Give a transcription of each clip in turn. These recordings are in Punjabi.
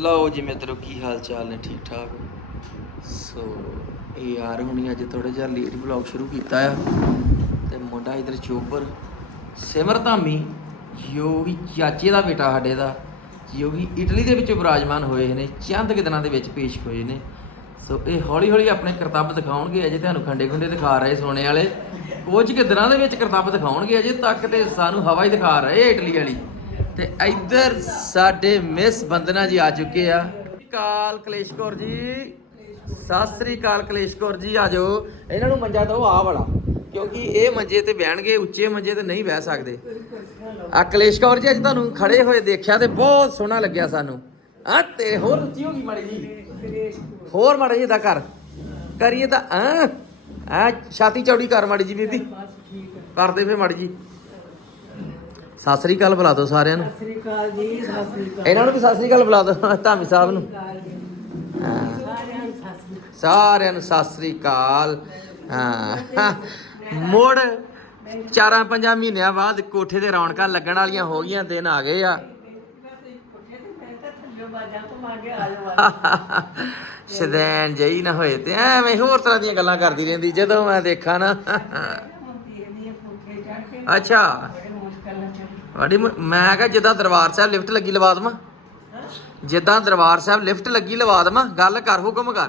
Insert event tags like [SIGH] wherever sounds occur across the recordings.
ਲਓ ਜੀ ਮਿੱਤਰੋ, ਕੀ ਹਾਲ ਚਾਲ ਨੇ? ਠੀਕ ਠਾਕ ਸੋ, ਇਹ ਯਾਰ ਹੁਣੀ ਅੱਜ ਥੋੜਾ ਜਿਹਾ ਲੇਟ ਵਲੌਗ ਸ਼ੁਰੂ ਕੀਤਾ ਆ। ਤੇ ਮੁੰਡਾ ਇਧਰ ਚੋਬਰ ਸਿਮਰ ਧਾਮੀ ਜੋ ਵੀ ਚਾਚੇ ਦਾ ਬੇਟਾ ਸਾਡੇ ਦਾ। ਜੋ ਵੀ ਇਟਲੀ ਦੇ ਵਿੱਚ ਵਿਰਾਜਮਾਨ ਹੋਏ ਨੇ, ਚੰਦ ਕੁ ਦਿਨਾਂ ਦੇ ਵਿੱਚ ਪੇਸ਼ ਹੋਏ ਨੇ। ਸੋ, ਇਹ ਹੌਲੀ ਹੌਲੀ ਆਪਣੇ ਕਰਤੱਵ ਦਿਖਾਉਣਗੇ। ਅਜੇ ਤੁਹਾਨੂੰ ਖੰਡੇ ਖੁੰਡੇ ਦਿਖਾ ਰਹੇ ਸੋਨੇ ਵਾਲੇ। ਕੁਝ ਕੁ ਦਿਨਾਂ ਦੇ ਵਿੱਚ ਕਰਤੱਵ ਦਿਖਾਉਣਗੇ ਅਜੇ ਤੱਕ ਤੇ ਸਾਨੂੰ ਹਵਾ ਹੀ ਦਿਖਾ ਰਹੇ ਆ ਇਟਲੀ ਵਾਲੀ। ਤੇ ਇੱਧਰ ਸਾਡੇ ਮਿਸ ਬੰਦਨਾ ਜੀ ਆ ਚੁੱਕੇ ਆ। ਕਾਲ ਕਲੇਸ਼ ਕੌਰ ਜੀ। ਸਤਿ ਸ੍ਰੀ ਅਕਾਲ ਕਲੇਸ਼ ਕੌਰ ਜੀ, ਆ ਜਾਓ। ਇਹਨਾਂ ਨੂੰ ਮੰਜਾ ਦੋ ਆ ਵਾਲਾ। ਕਿਉਂਕਿ ਇਹ ਮੰਜੇ ਤੇ ਬਹਿਣਗੇ, ਉੱਚੇ ਮੰਜੇ ਤੇ ਨਹੀਂ ਬਹਿ ਸਕਦੇ। ਆ ਕਲੇਸ਼ ਕੌਰ ਜੀ, ਅੱਜ ਤੁਹਾਨੂੰ ਖੜੇ ਹੋਏ ਦੇਖਿਆ ਤੇ ਬਹੁਤ ਸੋਹਣਾ ਲੱਗਿਆ ਸਾਨੂੰ। ਆ ਤੇ ਹੋਰ ਉੱਚੀ ਹੋ ਗਈ ਮਾੜੀ ਜੀ? ਹੋਰ ਮਾੜਾ ਜੀ ਦਾ ਕਰ। ਕਰੀਏ ਤਾਂ ਆ ਆ ਛਾਤੀ ਚੌੜੀ ਕਰ ਮਾੜੀ ਜੀ ਬੀਬੀ। ਕਰਦੇ ਫੇ ਮਾੜੀ ਜੀ। ਸਤਿ ਸ੍ਰੀ ਅਕਾਲ ਬੁਲਾ ਦਿਓ ਸਾਰਿਆਂ ਨੂੰ। ਸਤਿ ਸ੍ਰੀ ਅਕਾਲ ਜੀ ਸਤਿ ਸ੍ਰੀ ਅਕਾਲ। ਇਹਨਾਂ ਨੂੰ ਵੀ ਸਤਿ ਸ੍ਰੀ ਅਕਾਲ ਬੁਲਾ ਦਿਓ ਧਾਮੀ ਸਾਹਿਬ ਨੂੰ। ਸਾਰਿਆਂ ਨੂੰ ਸਤਿ ਸ੍ਰੀ ਸਾਰਿਆਂ ਨੂੰ ਸਤਿ ਸ੍ਰੀ ਅਕਾਲ। ਹਾਂ। ਮੋੜ ਚਾਰਾਂ ਪੰਜਾਂ ਮਹੀਨਿਆਂ ਬਾਅਦ ਕੋਠੇ ਤੇ ਰੌਣਕਾਂ ਲੱਗਣ ਵਾਲੀਆਂ ਹੋ ਗਈਆਂ ਦਿਨ ਆ ਗਏ ਆ। ਸ਼ਦੈਨ ਜਈ ਨਾ ਹੋਏ ਤੇ ਐਵੇਂ ਹੋਰ ਤਰ੍ਹਾਂ ਦੀਆਂ ਗੱਲਾਂ ਕਰਦੀ ਰਹਿੰਦੀ ਜਦੋਂ ਮੈਂ ਦੇਖਾਂ ਨਾ। ਅੱਛਾ। ਵਾੜੀ ਮੈਂ ਕਹਾਂ ਜਿੱਦਾਂ ਦਰਬਾਰ ਸਾਹਿਬ ਲਿਫਟ ਲੱਗੀ ਲਵਾ ਦਵਾਂ। ਜਿੱਦਾਂ ਦਰਬਾਰ ਸਾਹਿਬ ਲਿਫਟ ਲੱਗੀ ਲਵਾ ਦਵਾਂ ਗੱਲ ਕਰ ਹੁਕਮ ਕਰ।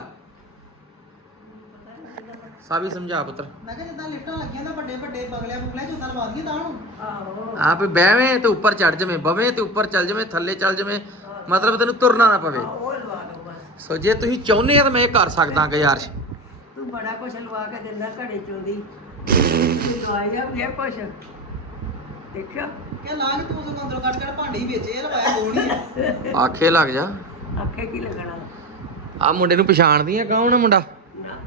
ਸਾਬੀ ਸਮਝਾ ਪੁੱਤਰ। ਮੈਂ ਕਿਹਾ ਜਿੱਦਾਂ ਲਿਫਟਾਂ ਲੱਗੀਆਂ ਤਾਂ ਵੱਡੇ ਵੱਡੇ ਬਗਲਿਆਂ ਬੁਗਲਿਆਂ ਚ ਉਦਾਂ ਲਵਾ ਦਈਏ ਤਾਂ ਨੂੰ ਆਪ ਬਹਿਵੇਂ ਤੇ ਉੱਪਰ ਚੜ ਜਵੇਂ ਬਵੇਂ ਤੇ ਉੱਪਰ ਚੱਲ ਜਵੇਂ ਥੱਲੇ ਚੱਲ ਜਵੇਂ ਮਤਲਬ ਤੈਨੂੰ ਤੁਰਨਾ ਨਾ ਪਵੇ। ਸੋ ਜੇ ਤੁਸੀਂ ਚਾਹੁੰਦੇ ਆ ਤਾਂ ਮੈਂ ਇਹ ਕਰ ਸਕਦਾ ਯਾਰ। ਤੂੰ ਬੜਾ ਕੁਛ ਲਵਾ ਕੇ ਦਿੰਦਾ ਘੜੇ ਚੋਂਦੀ ਤੂੰ ਦਵਾਈਆਂ ਵੀ ਕੁਛ। ਦੇਖਿਆ? ਕਿ ਲਾ ਕੇ ਤੂੰ ਸਗੋਂ ਅੰਦਰੋਂ ਕੱਢ ਕੱਢ ਭਾਂਡੇ ਹੀ ਵੇਚੇ ਇਹ ਲਵਾਇਆ ਕੋਲ ਨਹੀਂ ਆ। ਆਖੇ ਲੱਗ ਜਾ। ਆਖੇ ਕੀ ਲੱਗਣਾ ਆ ਮੁੰਡੇ ਨੂੰ ਪਛਾਣਦੀ ਆ ਕੌਣ ਆ ਮੁੰਡਾ? ਨਾ।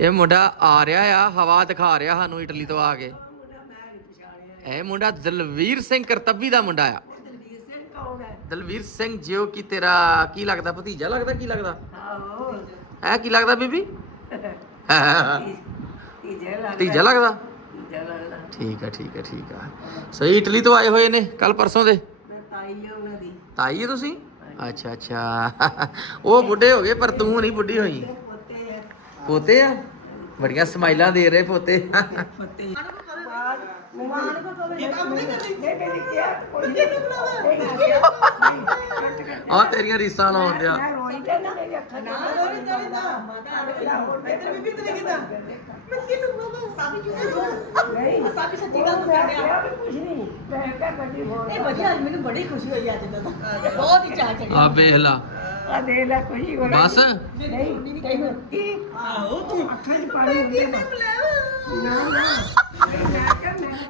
ਇਹ ਮੁੰਡਾ ਆ ਰਿਹਾ ਆ ਹਵਾ ਦਿਖਾ ਰਿਹਾ ਸਾਨੂੰ ਇਟਲੀ ਤੋਂ ਆ ਕੇ। ਮੁੰਡਾ ਮੈਂ ਨਹੀਂ ਪਛਾਣਿਆ। ਇਹ ਮੁੰਡਾ ਦਲਵੀਰ ਸਿੰਘ ਕਰਤੱਬੀ ਦਾ ਮੁੰਡਾ ਆ। ਦਲਵੀਰ ਸਿੰਘ ਕੌਣ ਹੈ? ਦਲਵੀਰ ਸਿੰਘ ਜਿਉ ਕੀ ਤੇਰਾ ਕੀ ਲੱਗਦਾ? ਭਤੀਜਾ ਲੱਗਦਾ ਕੀ ਲੱਗਦਾ? ਆਹੋ। ਕੀ ਲੱਗਦਾ ਬੀਬੀ? ਤੀਜੇ [LAUGHS] ਲੱਗਦਾ। ਭਤੀਜਾ ਲੱਗਦਾ? ਤੀਜਾ ਲੱਗਦਾ। ਠੀਕ ਆ ਠੀਕ ਆ ਠੀਕ ਆ। ਸਹੀ ਇਟਲੀ ਤੋਂ ਆਏ ਹੋਏ ਨੇ ਕੱਲ ਪਰਸੋਂ ਦੇ? ਤਾਈ ਆ ਉਹਨਾਂ ਦੀ। ਤਾਈ ਹੈ ਤੁਸੀਂ? ਅੱਛਾ ਅੱਛਾ। ਉਹ ਬੁੱਢੇ ਹੋ ਗਏ ਪਰ ਤੂੰ ਨਹੀਂ ਬੁੱਢੀ ਹੋਈ। ਪੋਤੇ ਆ। ਪੋਤੇ ਆ? ਬੜੀਆਂ ਸਮਾਈਲਾਂ ਦੇ ਰਹੇ ਪੋਤੇ। ਪੋਤੇ ਮਾਨ ਕੋ ਤੋਂ ਇਹ ਕੰਮ ਨਹੀਂ ਕਰਦੀ ਨਹੀਂ ਨਹੀਂ ਕਿਹਾ ਕੋਈ ਨਹੀਂ। ਆ ਤੇਰੀਆਂ ਰੀਸਾਂ ਲਾਉਣ ਦਿਆ। ਮੈਂ ਰੋਈ ਤੇ ਨਾ ਮੇਰੀ ਅੱਖਾਂ ਨਾ ਦੋਰੀ ਦੋਰੀ ਦਾ ਇੱਧਰ ਬੀਬੀ ਤੇ ਲਿਖਦਾ ਮੈਂ ਕਿਹਨੂੰ ਬਾਬਾ ਸਾਬੀ ਕਿਉਂ ਨਹੀਂ ਸਾਬੀ ਸੱਚੀ ਗੱਲ ਦੱਸਿਆ ਕਿਹਾ ਵੀ ਕੁਝ ਨਹੀਂ ਮੈਂ ਕਿਹਾ ਗੱਡੀ ਹੋਰ ਇਹ ਵਧੀਆ ਅੱਜ ਮੈਨੂੰ ਬੜੀ ਖੁਸ਼ੀ ਹੋਈ ਅੱਜ ਦਾ ਤਾਂ। ਬਹੁਤ ਹੀ ਚਾਹ ਚੜਿਆ। ਆ ਵੇਖ ਲਾ। ਆ ਦੇ ਲੈ ਕੁਝ ਹੋਰ ਬਸ। ਨਹੀਂ ਨਹੀਂ ਕੀ? ਤੂੰ ਅੱਖਾਂ 'ਚ ਪਾਣੀ ਹੁੰਦੇ। ਨਾ ਨਾ।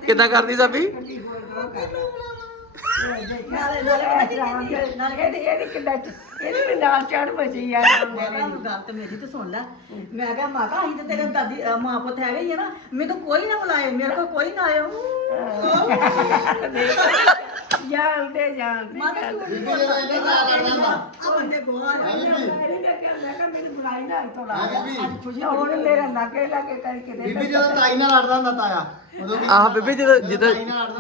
ਕਿੱਦਾਂ ਕਰਦੀ ਸਾਬੀ ਨਾਲੇ ਨਾਲੇ ਨਾਲੇ ਨਾਲੇ ਇਹਦੀ ਕਿੱਦਾਂ ਚ- ਇਹਦੀ ਵੀ ਨਾਲ ਚੜ ਬਚੀ ਯਾਰ ਮੈਂ ਕਿਹਾ ਗੱਲ ਤੇ ਮੇਰੀ ਤੇ ਸੁਣ ਲੈ। ਮੈਂ ਕਿਹਾ ਮਾਤਾ ਅਸੀਂ ਤੇ ਤੇਰੇ ਦਾਦੀ ਅਹ ਮਾਂ ਪੁੱਤ ਹੈਗੇ ਹੀ ਆ ਨਾ ਮੈਨੂੰ ਕੋਈ ਨਾ ਬੁਲਾਏ ਮੇਰੇ ਕੋਲ ਕੋਈ ਨਾ ਆਇਓ। ਜਾਣਦੇ ਜਾਣਦੇ ਮਾਤਾ ਤੂੰ ਨਹੀਂ ਬੋਲਦਾ ਆ ਬੰਦੇ ਗੋਹਾ ਆ। ਮੈਨੂੰ ਬੁਲਾਈ ਨਾ ਇੱਥੋਂ ਲਾ ਅੱਜ ਖੁਸ਼ੀ ਹੁਣ ਮੇਰਾ ਲਾਗੇ ਲਾਗੇ ਕਰਕੇ ਦੇ ਬੀਬੀ ਜਦੋਂ ਤਾਈ ਨਾਲ ਲੜਦਾ ਹੁੰਦਾ ਤਾਇਆ। ਉਦੋਂ ਵੀ ਆਹ ਬੇਬੇ ਜਦੋਂ ਜਦੋਂ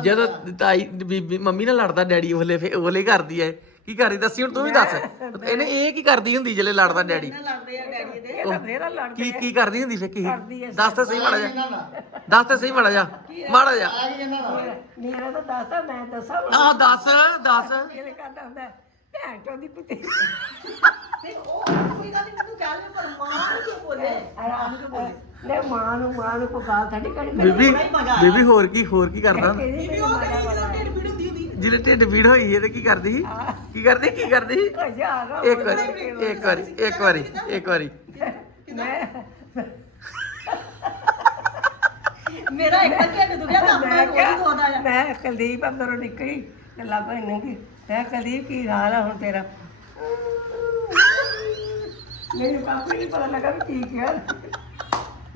ਜਦੋਂ ਤਾਈ ਬੀਬੀ ਮੰਮੀ ਨਾਲ ਲੜਦਾ ਡੈਡੀ ਉਹਲੇ ਫੇ ਉਹਲੇ ਕਰਦੀ ਐ। ਕੀ ਕਰਦੀ? ਦੱਸੀ ਹੁਣ ਤੂੰ ਵੀ ਦੱਸ। ਇਹਨੇ ਇਹ ਕੀ ਕਰਦੀ ਹੁੰਦੀ ਜਦੋਂ ਲੜਦਾ ਡੈਡੀ? ਲੜਦੇ ਆ ਡੈਡੀ ਦੇ ਇਹ ਤਾਂ ਫੇਰ ਲੜਦੇ ਕੀ ਕੀ ਕਰਦੀ ਹੁੰਦੀ ਫੇ ਕੀ ਕਰਦੀ ਐ। ਦੱਸ ਤਾਂ ਸਹੀ ਮਾੜਾ ਜਾ ਦੱਸ ਤਾਂ ਸਹੀ ਮਾੜਾ ਜਾ ਮਾੜਾ ਜਾ? ਮੇਰਾ ਤਾਂ ਦੱਸਦਾ ਮੈਂ ਦੱਸਾਂ ਆ ਦੱਸ ਦੱਸ। ਇਹਨੇ ਕਹਿੰਦਾ ਹੁੰਦਾ? ਭੈਣ ਚੋਦੀ ਪੁੱਤੀ ਤੇ ਉਹ ਕੋਈ ਗੱਲ ਨਹੀਂ ਮੈਨੂੰ ਕਹਿ ਲਿਓ ਪਰ ਮਾਂ ਨੂੰ ਕਿਉਂ ਬੋਲੇ? ਆਰਾਮ ਕੇ ਬੋਲੇ? ਲੈ ਮਾਂ ਨੂੰ ਮਾਂ ਨੂੰ ਕੋਈ ਗਾਲ ਕਰੀ ਬੀਬੀ ਬੀਬੀ ਹੋਰ ਕੀ ਹੋਰ ਕੀ ਕਰਦਾ? ਕਹਿੰਦੀ ਮੇਰੀ ਮਾਂ ਦਾ ਬੜਾ ਢਿੱਡ ਪੀੜ ਹੁੰਦੀ ਹੁੰਦੀ ਜਿਹੜੇ ਢਿੱਡ ਪੀੜ ਹੋਈ ਹੈ ਤੇ ਕੀ ਕਰਦੀ ਸੀ? ਕੀ ਕਰਦੀ? ਕੀ ਕਰਦੀ ਇੱਕ ਵਾਰੀ ਇੱਕ ਵਾਰੀ ਇੱਕ ਵਾਰੀ ਇੱਕ ਵਾਰੀ। ਮੈਂ ਮੇਰਾ ਇੱਕ ਢਿੱਡ ਦੁਖਿਆ ਤਾਂ ਮੈਂ ਰੋਜ਼ ਦੋਦਾ ਆ ਮੈਂ ਕੁਲਦੀਪ ਅੰਦਰੋਂ ਨਿਕਲੀ ਤੇ ਲੱਭ ਨੰਗੀ ਮੈਂ ਕੁਲਦੀਪ ਕੀ ਹਾਲ ਆ ਹੁਣ ਤੇਰਾ? ਮੈਨੂੰ ਕਾਪੀ ਨਹੀਂ ਪਤਾ ਲੱਗਾ ਵੀ ਕੀ ਕਿਹਾ।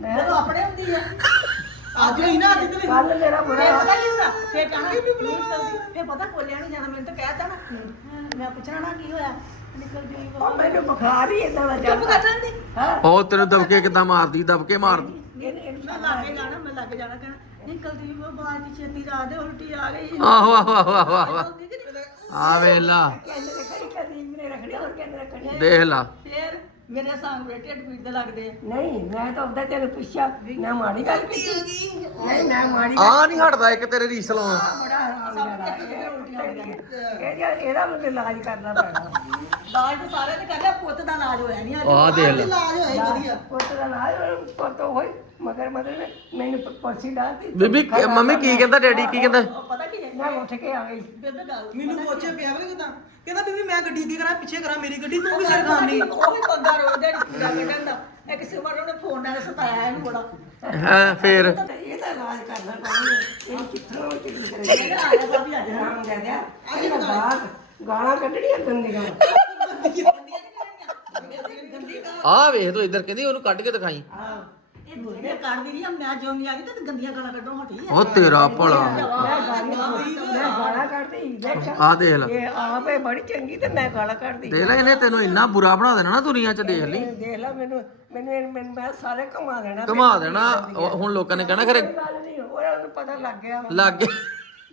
ਮੈਂ ਆਪਣੇ ਹੁੰਦੀ ਆ। ਅੱਜ ਹੀ ਨਾ ਅੱਜ ਤੇ ਕੱਲ ਮੇਰਾ ਬੁਰਾ ਫੇਰ ਪਤਾ ਕੀ ਹੁੰਦਾ? ਫੇਰ ਕਹਾਂ ਕਿ ਨਹੀਂ ਚਲਦੀ। ਫੇਰ ਪਤਾ ਬੋਲਿਆ ਨਹੀਂ ਜਾਣਾ ਮੈਨੂੰ ਤਾਂ ਕਹਿਤਾ ਨਾ। ਮੈਂ ਪੁੱਛਣਾ ਨਾ ਕੀ ਹੋਇਆ? ਨਿਕਲ ਜੂਈ ਉਹ ਮੈਨੂੰ ਬੁਖਾਰ ਹੀ ਇਦਾਂ ਦਾ ਚੁੱਪ ਕਰ ਲੈਂਦੀ ਹਾਂ। ਉਹ ਤੈਨੂੰ ਦਬਕੇ ਕਿਦਾਂ ਮਾਰਦੀ ਦਬਕੇ ਮਾਰਦੀ ਇਹਨੇ ਇਹਨੂੰ ਮੈਂ ਲਾਗੇ ਜਾਣਾ ਮੈਂ ਲੱਗ ਜਾਣਾ ਕਹਿਣਾ ਨਿਕਲਦੀ ਉਹ ਬਾਅਦ ਚ ਛੇਤੀ ਰਾਤ ਦੇ ਉਲਟੀ ਆ ਗਈ। ਆਹੋ ਆਹੋ ਆਹੋ ਆਹੋ ਆ ਵੇਲਾ ਕਹਿੰਦੇ ਰੱਖਣੀ ਕਦੀ ਮੇਰੇ ਰੱਖਣੀ ਹੋਰ ਕਹਿੰਦੇ ਰੱਖਣੀ। ਦੇਖ ਲਾ। ਫੇਰ ਮੇਰੇ ਸਾਹਮਣੇ ਢਿੱਡ ਪੀੜ ਦੇ ਲੱਗਦੇ ਆ। ਨਹੀਂ ਮੈਂ ਤਾਂ ਉਹਦਾ ਤੈਨੂੰ ਪੁੱਛਿਆ ਮੈਂ ਮਾੜੀ ਗੱਲ ਕੀਤੀ। ਨਹੀਂ ਮੈਂ ਮਾੜੀ ਆ ਨਹੀਂ ਹਟਦਾ ਇੱਕ ਤੇਰੇ ਰੀਸ ਲਾਉਣ। ਬੜਾ ਹਰਾਮ ਇਹਦਾ ਇਹਦਾ ਮੈਨੂੰ ਇਲਾਜ ਕਰਨਾ ਪੈਣਾ। ਦਾਜ ਤਾਂ ਸਾਰੇ ਨੇ ਪੁੱਤ ਦਾ ਇਲਾਜ ਹੋਇਆ ਨਹੀਂ ਅੱਜ। ਆ ਦੇਖ ਲੈ। ਇਲਾਜ ਹੋਇਆ ਹੀ ਵਧੀਆ। ਪੁੱਤ ਦਾ ਇਲਾਜ ਪੁੱਤ ਹੋਈ ਮਗਰ ਮਗਰ ਨੇ ਮੈਨੂੰ ਪ- ਪਰਚੀ ਡਾਲਤੀ ਬੀਬੀ ਕ- ਮੰਮੀ ਕੀ ਕਹਿੰਦਾ ਡੈਡੀ ਕੀ ਕਹਿੰਦਾ? ਉਹ ਪਤਾ ਕੀ ਹੈ? ਮੈਂ ਉੱਠ ਕੇ ਆ ਗਈ। ਬੇਬੇ ਗੱਲ ਮੈਨੂੰ ਪੁੱਛੇ ਪਿਆ ਵੇ ਕਿਦਾਂ? ਕਹਿੰਦਾ ਬੀਬੀ ਮੈਂ ਗੱਡੀ ਅੱਗੇ ਕਰਾਂ ਪਿੱਛੇ ਕਰਾਂ ਮੇਰੀ ਗੱਡੀ ਤੂੰ ਵੀ ਸਿਰ ਖਾਣੀ। ਉਹ ਵੀ ਬੰਦਾ ਰੋਦਾ ਪੂਰਾ ਕੱਢਣ ਦਾ। ਇੱਕ ਸਿਮਰ ਉਹਨੇ ਫੋਨ ਨਾਲ ਸਤਾਇਆ ਇਹਨੂੰ ਬੜਾ। ਹਾਂ ਫੇਰ। ਤੇ ਇਹਦਾ ਇਲਾਜ ਕਰਨਾ ਪੈਣਾ ਇਹ ਕਿੱਥੋਂ ਕਿੱਥੋਂ ਕਰੇ ਇਹਦਾ ਆ ਗਿਆ ਸਭ ਹੀ ਆ ਗਿਆ ਨਾਮ ਦੇ ਦਿਆ ਅੱਜ ਗਾਲਾਂ ਗਾਲਾਂ ਕੱਢਣੀਆਂ ਗੰਦੀਆਂ ਆ ਵੇਖ ਤੂੰ ਇੱਧਰ ਕਹਿੰਦੀ ਉਹਨੂੰ ਕੱਢ ਕੇ ਦਿਖਾਈ। ਇਹ ਬੁੱਢੇ ਕੱਢਦੀ ਨਹੀਂ ਮੈਂ ਜਿਉਂਦੀ ਆ ਗਈ ਤੇ ਗੰਦੀਆਂ ਗਾਲਾਂ ਕੱਢੋ ਹਟੀ ਉਹ ਤੇਰਾ ਭਲਾ। ਮੈਂ ਗਾਲਾਂ ਮੈਂ ਗਾਲਾਂ ਕੱਢਦੀ ਦੇਖ ਆ ਦੇਖ ਲੈ। ਇਹ ਆਪੇ ਬੜੀ ਚੰਗੀ ਤੇ ਮੈਂ ਗਾਲਾਂ ਕੱਢਦੀ। ਦੇਖ ਲੈ ਇਹਨੇ ਤੈਨੂੰ ਇੰਨਾ ਬੁਰਾ ਬਣਾ ਦੇਣਾ ਨਾ ਦੁਨੀਆ 'ਚ ਦੇਖ ਲਈ। ਦੇਖ ਲੈ ਮੈਨੂੰ ਮੈਨੂੰ ਮੈਨੂੰ ਮੈਂ ਸਾਰੇ ਘੁਮਾ ਦੇਣਾ। ਘੁਮਾ ਦੇਣਾ। ਉਹ ਹੁਣ ਲੋਕਾਂ ਨੇ ਕਹਿਣਾ ਖਰੇ ਕੋਈ ਗੱਲ ਨਹੀਂ ਉਹਨਾਂ ਨੂੰ ਪਤਾ ਲੱਗ ਗਿਆ। ਲੱਗ ਗਿਆ।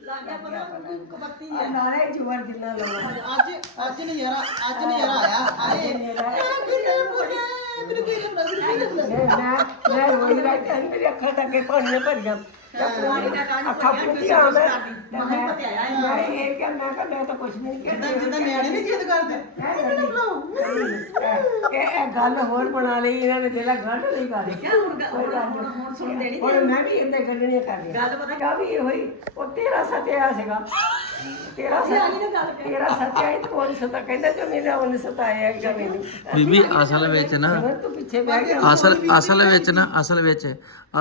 ਲੱਗਿਆ ਪਤਾ ਉਹਨੂੰ ਕਬੱਤੀ ਆ। ਨਾਲੇ ਜੁਵਰ ਜਿੰਨਾ ਲਾਉਣਾ ਅੱਜ ਅੱਜ ਨਜ਼ਾਰਾ ਅੱਜ ਨਜ਼ਾਰਾ ਆਇਆ। ਆਏ। ਮੈਨੂੰ ਕੀ ਲੱਗਦਾ ਮੈਂ ਮੈਂ ਰੋਈ ਰਹੀ ਤੇ ਮੇਰੀ ਅੱਖਾਂ ਤੱਕ ਪਾਣੀ ਕਾਹਨੂੰ ਅੱਖਾਂ ਭਰੀਆਂ, ਪੁੱਟੀਆਂ ਮੈਂ ਮੈਂ ਮੈਂ ਪਤਿਆ ਆਇਆ ਮੈਂ ਇਹ ਕਿਹਾ ਮੈਂ ਕਿਹਾ ਮੈਂ ਤਾਂ ਕੁਝ ਨਹੀਂ ਜਿੱਦਾਂ ਕਿਹਾ। ਜਿੱਦਾਂ ਨਿਆਣੇ ਨਹੀਂ ਜਿੱਦ ਕਰਦੇ। ਇਹ ਇਹ ਗੱਲ ਹੋਰ ਬਣਾ ਲਈ ਇਹਨਾਂ ਨੇ ਜਿਹੜਾ ਗੰਢ ਨਹੀਂ ਕਰ ਕਿਆ ਹੁਣ ਗ- ਹੁਣ ਹੁਣ ਹੁਣ ਸੁਣ ਦੇਣੀ ਹੁਣ ਮੈਂ ਵੀ ਇਹਦੇ ਗੱਡਣੀਆਂ ਕਰ ਰਹੀ ਗੱਲ ਪਤਾ ਕਾ ਵੀ ਹੋਈ ਉਹ ਤੇਰਾ ਸਤਿਆ ਸੀਗਾ। ਤੇਰਾ ਸਤਿਆ ਤੇਰਾ ਸਤਿਆ ਹੀ ਤੂੰ ਉਹਨੇ ਸਤਾ ਕਹਿੰਦਾ ਜੋ ਮੇਰਾ ਉਹਨੇ ਸਤਾਇਆ ਹੈਗਾ ਮੈਨੂੰ। ਬੀਬੀ ਅਸਲ ਵਿੱਚ ਨਾ ਹੁਣ ਤੂੰ ਪਿੱਛੇ ਬਹਿ ਗਿਆ ਅਸਲ ਅਸਲ ਵਿੱਚ ਨਾ ਅਸਲ ਵਿੱਚ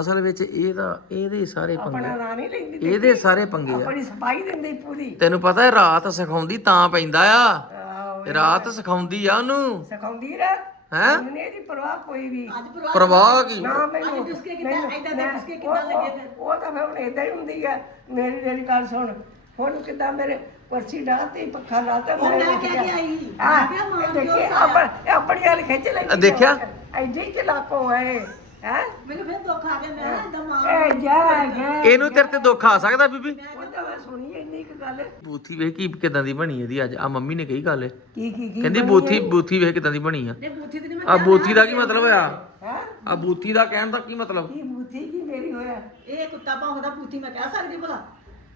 ਅਸਲ ਵਿੱਚ ਇਹਦਾ ਇਹਦੇ ਸਾਰੇ ਆਪਣਾ ਪੰਗੇ ਨਾਂ ਨਹੀਂ ਲੈਂਦੀ ਇਹਦੇ ਸਾਰੇ ਪੰਗੇ ਆ। ਆਪਣੀ ਸਫ਼ਾਈ ਦਿੰਦੀ ਪੂਰੀ। ਤੈਨੂੰ ਪਤਾ ਹੈ ਰਾਤ ਸਿਖਾਉਂਦੀ ਤਾਂ ਪੈਂਦਾ ਆ। ਆਹੋ, ਰਾਤ ਸਿਖਾਉਂਦੀ ਆ ਉਹਨੂੰ। ਸਿਖਾਉਂਦੀ ਰਹਿ। ਹੈਂ? ਮੈਨੂੰ ਇਹਦੀ ਪਰਵਾਹ ਕੋਈ ਵੀ। ਪਰਵਾਹ ਕੀ? ਨਾ ਮੈਨੂੰ ਅੱਜ ਡੁਸਕੇ ਕਿੱਦਾਂ- ਏਦਾਂ ਦੇ ਡੁਸਕੇ ਕਿੱਦਾਂ ਲੱਗੇ ਫਿਰ? ਉਹ ਤਾਂ ਫਿਰ ਹੁਣ ਏਦਾਂ ਹੀ ਹੁੰਦੀ ਹੈ ਮੇਰੀ ਮੇਰੀ ਗੱਲ ਸੁਣ। ਹੁਣ ਕਿੱਦਾਂ ਮੇਰੇ ਕੁਰਸੀ ਡਾਹਤੀ ਪੱਖਾ ਲਾਤਾ ਉਹ ਮੈਂ ਕਹਿ ਕੇ ਆਈ। ਮੈਂ ਕਿਹਾ ਮਾਂ ਆਪਣ ਗੱਲ ਖਿੱਚ ਲੈਂਦੀ ਦੇਖਿਆ? ਐਡੀ ਚਲਾਕੋ ਹੈ ਹੈ? ਮੈਨੂੰ ਫਿਰ ਦੁੱਖ ਆ ਗਿਆ ਮੈਂ ਇਦਾਂ ਮਾਂ ਐ ਜਾ ਜਾ। ਇਹਨੂੰ ਤੇਰੇ ਤੇ ਦੁੱਖ ਆ ਸਕਦਾ ਬੀਬੀ? ਉਹ ਤਾਂ ਮੈਂ ਸੁਣੀ ਇੰਨੀ ਕੁ ਗੱਲ। ਬੂਥੀ ਵੇਖ ਕੀ ਕਿਦਾਂ ਦੀ ਬਣੀ ਇਹਦੀ ਅੱਜ। ਆ ਮੰਮੀ ਨੇ ਕਹੀ ਗੱਲ। ਕੀ ਕੀ ਕੀ ਕਹਿੰਦੀ ਬੂਥੀ ਬੂਥੀ ਵੇਖ ਕਿਦਾਂ ਦੀ ਬਣੀ ਆ। ਨੇ ਬੂਥੀ ਤੇ ਨੀ ਮੈਂ ਆ ਬੂਥੀ ਦਾ ਕੀ ਮਤਲਬ ਆ? ਹੈ? ਆ ਬੂਥੀ ਦਾ ਕਹਿਣ ਦਾ ਕੀ ਮਤਲਬ? ਕੀ ਬੂਥੀ ਕੀ ਮੇਰੀ ਹੋਇਆ? ਇਹ ਕੁੱਤਾ ਭੌਂਕਦਾ ਬੂਥੀ ਮੈਂ ਕਹਿ ਸਕਦੀ ਭਲਾ?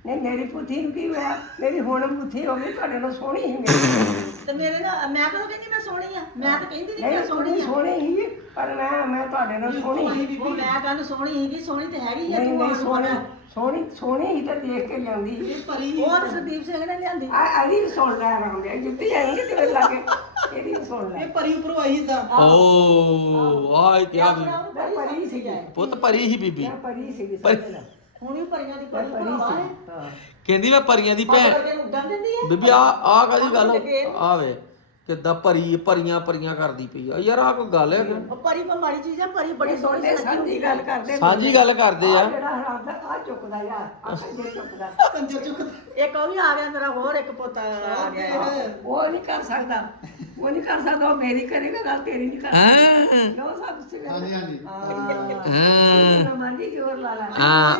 ਨਹੀਂ ਮੇਰੀ ਪੁੱਥੀ ਨੂੰ ਕੀ ਹੋਇਆ? ਮੇਰੀ ਹੁਣ ਬੁੱਥੀ ਹੋ ਗਈ ਤੁਹਾਡੇ ਨਾਲ ਸੋਹਣੀ ਹੀ ਮੇਰੀ। ਤੇ ਮੇਰੇ ਨਾਲ ਮੈਂ ਕਦੋਂ ਕਹਿੰਦੀ ਮੈਂ ਸੋਹਣੀ ਆ? ਮੈਂ ਤਾਂ ਕਹਿੰਦੀ ਨਹੀਂ ਮੈਂ ਸੋਹਣੀ ਸੋਹਣੀ ਆ। ਸੋਹਣੀ ਹੀ ਪਰ ਮੈਂ ਮੈਂ ਤੁਹਾਡੇ ਨਾਲ ਸੋਹਣੀ ਹੀ ਉਹ ਮੈਂ ਕਹਿੰਦੀ ਸੋਹਣੀ ਹੀਗੀ ਸੋਹਣੀ ਤੇ ਹੈਗੀ ਆ ਨਹੀਂ ਤੂੰ ਨਹੀਂ ਆਪ ਸੋਹਣੀ ਸੋਹਣਾ ਸੋਹਣੀ ਸੋਹਣੀ ਹੀ ਤਾਂ ਦੇਖ ਕੇ ਲਿਆਂਦੀ ਉਹ ਤਾਂ ਸੰਦੀਪ ਸਿੰਘ ਨੇ ਲਿਆਂਦੀ। ਆ ਅਰੀ ਵੀ ਸੁਣ ਲੈ ਰਹਾ ਮੈਂ ਜੁੱਤੀ ਆਏਗੀ ਤੇਰੇ ਲਾਗੇ। ਇਹਦੀ ਵੀ ਸੁਣ ਲੈ। ਇਹ ਪਰੀ ਉੱਪਰੋਂ ਆਈ ਇਦਾਂ ਓ ਆਏ ਕੀ ਆ ਆਪਣਾ ਉਹਨੂੰ ਮੈਂ ਬੜੀ ਪਰੀ ਸੀਗੀ ਪੁੱਤ ਪਰੀ ਹੀ ਬੀਬੀ। ਮੈਂ ਪਰੀ ਸੀਗੀ ਸਮਝ ਲੈ ਹੁਣ ਵੀ ਪਰੀਆਂ ਦੀ ਮੈਂ ਪਰੀ ਪਰੀ ਭਰਾਵਾ ਹੈ ਸੀ। ਹਾਂ। ਕਹਿੰਦੀ ਮੈਂ ਪਰੀਆਂ ਦੀ ਭੈਣ। ਕਰਕੇ ਨੂੰ ਉੱਡਣ ਦਿੰਦੀ ਹੈ। ਬੀਬੀ ਆ ਆ ਕਾਦੀ ਗੱਲ? ਆਵੇ ਕਿੱਦਾਂ ਪਰੀ ਪਰੀਆਂ ਪਰੀਆਂ ਕਰਦੀ ਪਈ ਆ। ਯਾਰ ਆ ਕੋਈ ਗੱਲ ਹੈ ਉਹ ਪਰੀ ਮਾੜੀ ਚੀਜ਼ ਆ ਪਰੀ ਬੜੀ ਸੋਹਣੀ ਸਾਂਝੀ ਗੱਲ ਕਰਦੇ ਸਾਂਝੀ ਗੱਲ ਕਰਦੇ ਆ। ਜਿਹੜਾ ਹਰਾਮ ਦਾ ਆ ਚੁੱਕਦਾ ਯਾਰ ਆ ਕੰਜਰ ਚੁੱਕਦਾ। ਕੰਜਰ ਚੁੱਕ ਇੱਕ ਉਹ ਵੀ ਆ ਗਿਆ ਮੇਰਾ ਹੋਰ ਇੱਕ ਪੋਤਾ ਆ ਗਿਆ। ਉਹ ਨਹੀਂ ਕਰ ਸਕਦਾ। ਉਹ ਨਹੀਂ ਕਰ ਸਕਦਾ ਉਹ ਮੇਰੀ ਕਰੇਗਾ ਗੱਲ ਤੇਰੀ ਨਹੀਂ ਕਰ ਹਾਂ। ਕਿਉਂ ਸਭ ਸਿਰ ਹਾਂਜੀ ਹਾਂਜੀ। ਹਾਂ। ਹਾਂ। ਮਾਂਜੀ ਜੋਰ ਲਾ ਲਾ। ਹਾਂ।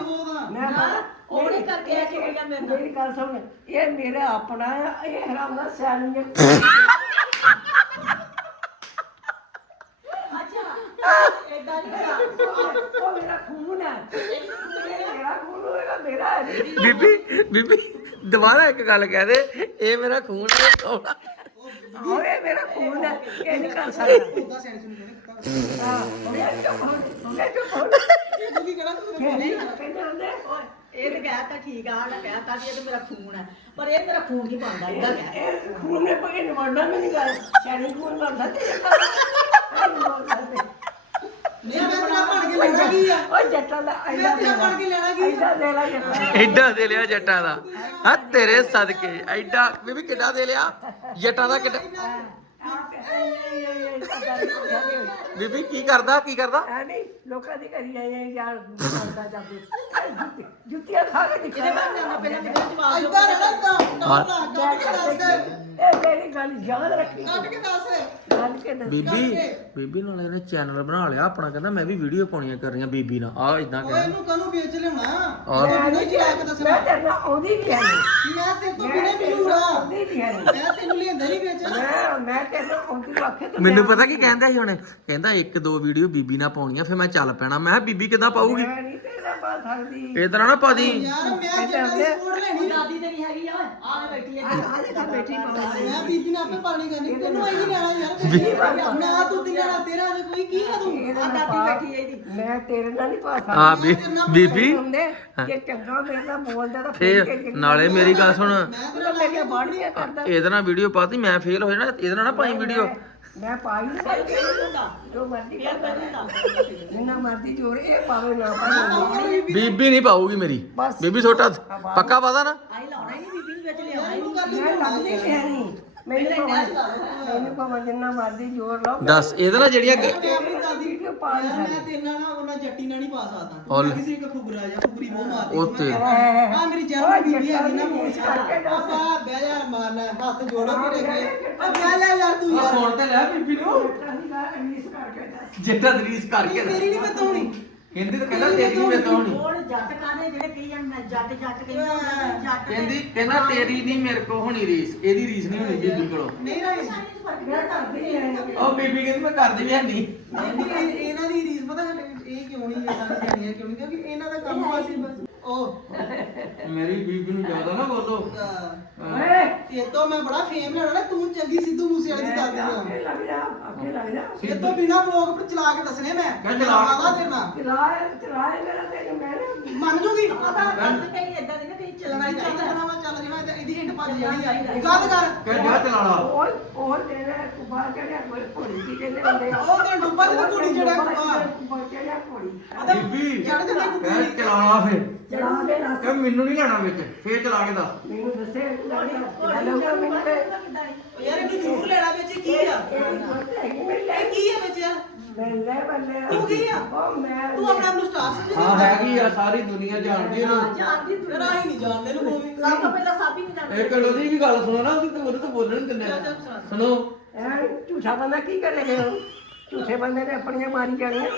ਮੈਂ ਪਤਾ ਉਹ ਨਹੀਂ ਕਰਕੇ ਇਹ ਚੁੱਕ ਗਿਆ ਮੇਰੇ ਨਾਲ। ਮੇਰੀ ਗੱਲ ਸੁਣ ਇਹ ਮੇਰਾ ਆਪਣਾ ਆ, ਇਹ ਹਰਾਮ ਦਾ ਸਿਆਣੀ ਹੈ ਅੱਛਾ ਏਦਾਂ ਨਹੀਂ ਹੁੰਦਾ ਉਹ ਮੇਰਾ ਖੂਨ ਹੈ ਇਹ ਮੇਰਾ ਖੂਨ ਹੋਏਗਾ ਮੇਰਾ ਹੈ ਨਹੀਂ। ਬੀਬੀ ਬੀਬੀ ਦੁਬਾਰਾ ਇੱਕ ਗੱਲ ਕਹਿ ਦੇ ਇਹ ਮੇਰਾ ਖੂਨ ਹੈ ਸੋਹਣਾ ਆਹੋ, ਇਹ ਮੇਰਾ ਖੂਨ ਹੈ ਇਹ ਨਹੀਂ ਕਰ ਸਕਦਾ। ਉਦਾਂ ਸੈਣੀ ਸੁਣੀ ਕਹਿੰਦੇ ਹਾਂ ਮੈਂ ਚੁੱਪ ਹੋ ਮੈਂ ਚੁੱਪ ਹੋ ਇਹ ਤੂੰ ਕਹਿੰਦੇ ਹੁੰਦੇ ਇਹ ਤੇ ਕਹਿਤਾ ਠੀਕ ਆ ਆਹ ਕਹਿਤਾ ਵੀ ਇਹ ਤੇ ਮੇਰਾ ਖੂਨ ਹੈ ਪਰ ਇਹ ਮੇਰਾ ਖੂਨ ਨਹੀਂ ਪਾਉਂਦਾ ਇਹਦਾ ਕਹਿ ਇਹ ਖੂਨ ਨੇ ਵੀ ਗੱਲ ਖੂਨ ਮਰਦਾ ਤੇ ਨਹੀਂ ਮੈਂ ਤੇਰਾ ਬਣ ਕੇ ਲੈਣਾ ਕੀ ਆ? ਜੱਟਾਂ ਦਾ ਐਡਾ ਮੈਂ ਤੇਰਾ ਬਣ ਕੇ ਲੈਣਾ ਕੀ ਐਡਾ ਦੇ ਲਾ ਜੱਟਾਂ ਐਡਾ ਦੇ ਲਿਆ ਜੱਟਾਂ ਦਾ। ਹਾਂ ਤੇਰੇ ਸਦਕੇ ਐਡਾ ਬੀਬੀ ਕਿੱਡਾ ਦੇ ਲਿਆ? ਜੱਟਾਂ ਦਾ ਕਿੱਡਾ ਬੀਬੀ ਕੀ ਕਰਦਾ? ਕੀ ਕਰਦਾ? ਨਹੀਂ ਲੋਕਾਂ ਦੀ ਕਰੀ ਆਏ ਯਾਰ ਕਰਦਾ ਜਾਂਦੇ। ਜੁੱਤੀਆਂ ਖਾ ਕੇ ਮੈਂ ਪਹਿਲਾਂ ਮੇਰੇ ਜਵਾਬ ਦਿਓ ਇਦਾਂ ਰਹਿਣਾ। ਇਦਾਂ ਕੱਟ ਕੇ ਦੱਸ। ਦੇ ਇਹ ਮੇਰੀ ਗੱਲ ਯਾਦ ਰੱਖੀ। ਕੱਟ ਕੇ ਦੱਸ। ਕੱਢ ਕੇ ਦੱਸ। ਬੀਬੀ ਬੀਬੀ ਨਾਲ ਇਹਨੇ ਚੈਨਲ ਬਣਾ ਲਿਆ। ਆਪਣਾ ਕਹਿੰਦਾ ਮੈਂ ਵੀ ਵੀਡੀਓ ਪਾਉਣੀਆਂ ਕਰ ਰਹੀਆਂ ਬੀਬੀ ਨਾਲ। ਆ ਇਦਾਂ ਓਏ ਕਹਿ। ਇਹਨੂੰ ਕਾਹਨੂੰ ਵੇਚ ਲਿਆਉਣਾ? ਮੈਂ ਨਹੀਂ ਚਲਾ ਕੇ ਦੱਸਣਾ ਮੈਂ ਤੇਰੇ ਨਾਲ ਆਉਂਦੀ ਵੀ ਹੈ ਨਹੀਂ ਮੈਂ ਤੇਰੇ ਤੋਂ ਬਿਨਾਂ ਮਸ਼ਹੂਰ ਆ? ਆਉਂਦੀ ਵੀ ਹੈ ਨਹੀਂ ਮੈਂ ਤੈਨੂੰ ਲਿਆਂਦਾ ਨਹੀਂ ਵੇਚ ਮੈਂ ਮੈਂ ਆਖੇ ਤੇ ਮੈਨੂੰ ਪਤਾ ਕੀ ਕਹਿੰਦਾ ਸੀ ਹੁਣ ਕਹਿੰਦਾ ਇੱਕ ਦੋ ਵੀਡੀਓ ਬੀਬੀ ਨਾਲ ਪਾਉਣੀਆਂ ਫਿਰ ਮੈਂ ਚੱਲ ਪੈਣਾ। ਮੈਂ ਕਿਹਾ ਬੀਬੀ ਕਿੱਦਾਂ ਪਾਊਗੀ? ਮੈਂ ਨਹੀਂ ਪਾ ਸਕਦੀ। ਇਹ ਤਰ੍ਹਾਂ ਨਾ ਪਾ ਦੀ। ਯਾਰ ਮੈਂ ਜੱਟਾਂ ਦੀ ਸਪੋਰਟ ਲੈਣੀ। ਦਾਦੀ ਤੇਰੀ ਹੈਗੀ ਆ ਆ ਬੈਠੀ ਹੈ ਆ ਦੇ ਘਰ ਬੈਠੀ ਪਾਉਂਦੀ ਮੈਂ ਬੀਬੀ ਨਾਲ ਆਪੇ ਪਾਲਣੀ ਕਰਨੀ ਤੈਨੂੰ ਆਈ ਨਹੀਂ ਲੈਣਾ ਯਾਰ। ਨਾ ਤੂੰ ਦਿਨਾਂ ਤੇਰਾ ਜੇ ਕੋਈ ਕੀ ਆ ਤੂੰ? ਆ ਦਾਦੀ ਬੈਠੀ ਹੈ ਇਹਦੀ। ਮੈਂ ਤੇਰੇ ਨਾਲ ਨਹੀਂ ਪਾ ਸਕਦੀ ਆ ਬੀ ਬੀਬੀ। ਹੁੰਦੇ ਜੇ ਚੰਗਾ ਮੇਰੇ ਨਾਲ ਬੋਲਦਾ ਤਾਂ ਫੇਰ ਫਿਰ ਚੰਗੀ ਨਾਲੇ ਮੇਰੀ ਗੱਲ ਸੁਣ। ਤੂੰ ਤਾਂ ਮੇਰੀਆਂ ਬਾੜੀਆਂ ਕਰਦਾ। ਇਹਦੇ ਨਾਲ ਵੀਡੀਓ ਪਾਤੀ ਮੈਂ ਫੇਲ ਹੋ ਜਾਣਾ। ਇਹਦੇ ਨਾਲ ਨਾ ਪਾਈ ਵੀਡੀਓ। ਮੈਂ ਪਾਈ ਨਹੀਂ ਸਕਦੀ ਜੋ ਮਰਜ਼ੀ ਕਰਦਾ ਜਿੰਨਾ ਮਰਜ਼ੀ ਜੋਰ ਇਹ ਪਾਵੇ ਨਾ ਪਾਵੇ ਬੀਬੀ ਨਹੀਂ ਪਾਊਗੀ ਮੇਰੀ ਬਸ। ਬੀਬੀ ਛੋਟਾ ਪੱਕਾ ਪਤਾ ਨਾ ਆਈ ਲਾਉਣਾ ਹੀ ਨਹੀਂ ਬੀਬੀ ਨੂੰ ਵਿੱਚ ਲਿਆਉਣਾ ਹੀ ਨਹੀਂ ਮੈਂ ਲੱਗਦੀ ਵੀ ਹੈ ਨਹੀਂ ਮੈਨੂੰ ਭਾਵੇਂ ਮੈਨੂੰ ਭਾਵੇਂ ਜਿੰਨਾ ਮਰਜ਼ੀ ਜੋਰ ਲਾਓ। ਦੱਸ ਇਹਦੇ ਨਾਲ ਜਿਹੜੀਆਂ ਗ- ਮੈਂ ਆਪਣੀ ਦਾਦੀ ਵੀਡੀਓ ਪਾ ਯਾਰ ਮੈਂ ਤੇਰੇ ਨਾਲ ਨਾ ਉਹਨਾਂ ਜੱਟੀ ਨਾਲ ਨਹੀਂ ਪਾ ਸਕਦਾ। ਔਲ। ਕਿਸੇ ਇੱਕ ਖੁਗਰਾ ਜਾਂ ਖੁਗਰੀ ਬਹੁਤ ਮਾਰਦੀ ਉਹ ਤੇ ਆ ਮੇਰੀ ਜਾਨ ਬੀਬੀ ਆ ਨਾ ਮੂੰਹ ਕਰਕੇ ਦੱਸ। ਆਪਾ ਬਹਿ ਜਾ ਮਾਰਨਾ ਹੱਥ ਜੋੜੋ ਕੇ ਰੱਖੇ ਆ ਬਹਿ ਜਾ ਯਾਰ ਤੂੰ ਯਾਰ। ਸੁਣ ਤੇ ਲੈ ਬੀਬੀ ਨੂੰ। ਇੰਗਲਿਸ਼ ਕਰਕੇ ਦੱਸ। ਜਿੱਦਾਂ ਦਰੀਸ ਕਰਕੇ ਮੇਰੀ ਨਹੀਂ ਬਤਾਉਣੀ ਕਹਿੰਦੀ ਤਾਂ ਕਹਿੰਦਾ ਤੇਰੀ ਨਹੀਂ ਬਤਾਉਣੀ ਹੁਣ। ਜੱਟ ਕਾਹਦੇ ਜਿਹੜੇ ਕਹੀ ਜਾਣ ਮੈਂ ਜੱਟ ਜੱਟ ਕਹਿੰਦਾ ਹੁੰਦਾ ਤੇ ਜੱਟ ਕਹਿੰਦੀ ਕਹਿੰਦਾ ਤੇਰੀ ਨਹੀਂ ਮੇਰੇ ਕੋ ਹੋਣੀ ਰੀਸ ਇਹਦੀ ਰੀਸ ਨਹੀਂ ਹੋਣੀ ਬੀਬੀ ਕੋਲੋਂ। ਨਹੀਂ ਰਹੀ ਮੈਂ ਕਰਦੀ ਨਹੀਂ ਹੈ ਉਹ ਬੀਬੀ ਕਹਿੰਦੀ ਮੈਂ ਕਰਦੀ ਵੀ ਹੈ ਨਹੀਂ। ਨਹੀਂ ਇਹ- ਇਹਨਾਂ ਦੀ ਰੀਸ ਪਤਾ ਇਹ ਕਿਉਂ ਨਹੀਂ ਇਦਾਂ ਦੀ ਜਾਣੀਆਂ ਕਿਉਂ ਨਹੀਂ? ਕਿਉਂਕਿ ਇਹਨਾਂ ਦਾ ਕੰਮ ਬਸ ਹੀ ਬਸ। ਉਹ। ਮੇਰੀ ਬੀਬੀ ਨੂੰ ਜ਼ਿਆਦਾ ਨਾ ਬੋਲੋ। ਓਏ। ਇਹ ਤੋਂ ਮੈਂ ਬੜਾ ਫੇਮ ਲੈਣਾ ਨਾ ਤੂੰ ਚੰਗੀ ਸਿੱਧੂ ਮੂਸੇ ਵਾਲੀ ਦੀ ਦਾਦੀ ਆ ਲੱਗ ਜਾ ਅੱਗੇ ਲੱਗ ਜਾ। ਇਹ ਤੋਂ ਬਿਨਾ ਬਲੌਗ ਪਰ ਚਲਾ ਕੇ ਦੱਸਣੇ ਮੈਂ। ਕਹਿ ਚਲਾ ਤੇਰੇ ਨਾਲ। ਚਲਾਏ ਚਲਾਏ ਮੇਰਾ ਤੈਨੂੰ ਮੈਂ ਨਾ। ਮੰਨ ਜੂਗੀ? ਪਤਾ ਗੱਲ ਕਹੀ ਇਦਾਂ ਦੀ ਨਾ ਕਹੀ ਚੱਲਣਾ ਚੱਲ ਚਾਹੀਦਾ। ਵਾ ਚੱਲ ਜਾਣਾ ਇਹਦੀ ਹਿੱਟ ਭੱਜ ਜਾਣੀ ਆ। ਗੱਲ ਕਰ। ਕਹਿ ਜਾ ਚਲਾ ਲਾ ਉਹ ਉਹ ਦੇਣਾ ਕੁਬਾਰ ਚੜਿਆ ਕੋਈ ਘੋੜੀ ਕੀ ਕਹਿੰਦੇ ਹੁੰਦੇ ਆ। ਉਹ ਤੇ ਡੁੱਬਾ ਤੇ ਕੁੜੀ ਚੜਿਆ ਕੁੱਬਾ। ਕੁਬਾਰ ਚੜਿਆ ਘੋੜੀ। ਬੀਬੀ ਚੜ ਜਾਂਦੀ ਕਹਿ ਕੁੜੀ ਚਲਾ ਲਾ ਫਿਰ। ਚਲਾ ਦੇ ਨਾ ਕਹਿ ਮੈਨੂੰ ਨਹੀਂ ਲੈਣਾ ਵਿੱਚ ਫੇਰ ਚਲਾ ਕੇ ਦੱਸ। ਮੈਨੂੰ ਦੱਸੇ ਲੋਕਾਂ ਮੈਨੂੰ ਤੇ ਯਾਰ ਇਹ ਜ਼ਰੂਰ ਲੈਣਾ ਵਿੱਚ ਕੀ ਆ? ਇਹ ਕੀ ਆ ਵਿੱਚ? ਯਾਰ ਮੈਂ ਲੈ ਬੱਲੇ ਤੂੰ ਕੀ ਆ? ਉਹ ਮੈਂ ਤੂੰ ਆਪਣੇ ਆਪ ਨੂੰ ਸਟਾਰ ਸਮਝਦੀ ਹਾਂ ਹੈਗੀ ਆ ਸਾਰੀ ਦੁਨੀਆ ਜਾਣਦੀ ਇਹਨੂੰ ਜਾਣਦੀ ਤੂੰ। ਤੇਰਾ ਹੀ ਨਹੀਂ ਜਾਣਦੇ ਨੂੰ ਕੋਈ। ਸਭ ਤੋਂ ਪਹਿਲਾਂ ਸਾਬੀ ਨੂੰ ਜਾਣਦੀ। ਇਹ ਕਲੋ ਦੀ ਵੀ ਗੱਲ ਸੁਣੋ ਨਾ ਉਹਦੀ ਤਾਂ ਉਹਨੂੰ ਤਾਂ ਬੋਲਣ ਨਹੀਂ ਦਿੰਦੇ ਸੁਣੋ ਐ ਝੂਠਾ ਬੰਦਾ ਕੀ ਕਰੇਗਾ? ਝੂਠੇ ਬੰਦੇ ਨੇ ਆਪਣੀਆਂ ਮਾਰੀ ਜਾਣੀਆਂ।